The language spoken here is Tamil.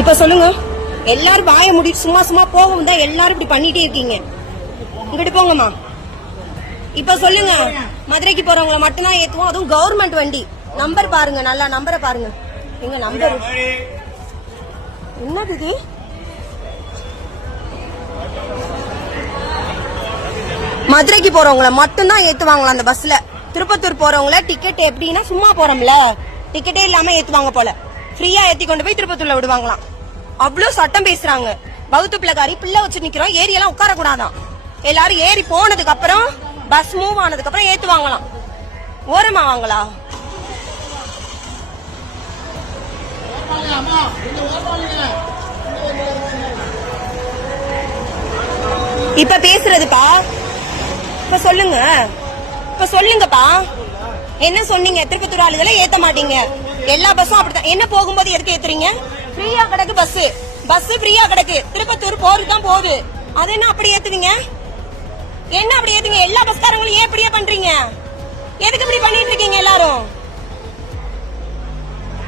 இப்ப சொல்லுங்க. எல்லாரும் வாய மூடிட்டு சும்மா சும்மா போகும் தான் எல்லாரும் இப்படி பண்ணிட்டே இருக்கீங்க. இங்கிட்டு போங்கம்மா. இப்ப சொல்லுங்க. மதுரைக்கு போறவங்கள மட்டும்தான் ஏத்துவோம். அதுவும் கவர்மெண்ட் வண்டி. நம்பர் பாருங்க நல்லா நம்பரை பாருங்க. எங்க நம்பர் என்னது இது? மதுரைக்கு போறவங்கள மட்டும்தான் ஏத்துவாங்களா அந்த பஸ்ல திருப்பத்தூர் போறவங்கள டிக்கெட் எப்படின்னா சும்மா போறோம்ல. டிக்கெட்டே இல்லாம ஏத்துவாங்க போல. ஃப்ரீயா ஏத்தி கொண்டு போய் திருப்பத்தூர்ல விடுவாங்களாம். அவ்வளவு சட்டம் பேசுறாங்க. பௌத்த பிள்ளைக்காரி பிள்ளை வச்சு நிக்கிறோம். ஏரி எல்லாம் உட்கார கூடாதான் எல்லாரும் ஏறி போனதுக்கு அப்புறம் பஸ் மூவ் ஆனதுக்கு அப்புறம் ஏத்துவாங்களாம். ஓரமா வாங்களா? இப்ப பேசுறதுப்பா. இப்ப சொல்லுங்க. இப்ப சொல்லுங்கப்பா. என்ன சொன்னீங்க? திருப்பத்தூர் ஆளுகளை ஏத்த மாட்டீங்க. எல்லா பஸ்ஸும் அப்படித்தான். என்ன போகும்போது எதுக்கு ஏத்துறீங்க? ஃப்ரீயா கிடக்கு பஸ் பஸ் ஃப்ரீயா கிடக்கு. திருப்பத்தூர் போறது தான் போகுது. அது என்ன அப்படி ஏத்துவீங்க என்ன அப்படி ஏத்துங்க எல்லா பஸ்காரங்களும் ஏன் இப்படியே பண்றீங்க? எதுக்கு இப்படி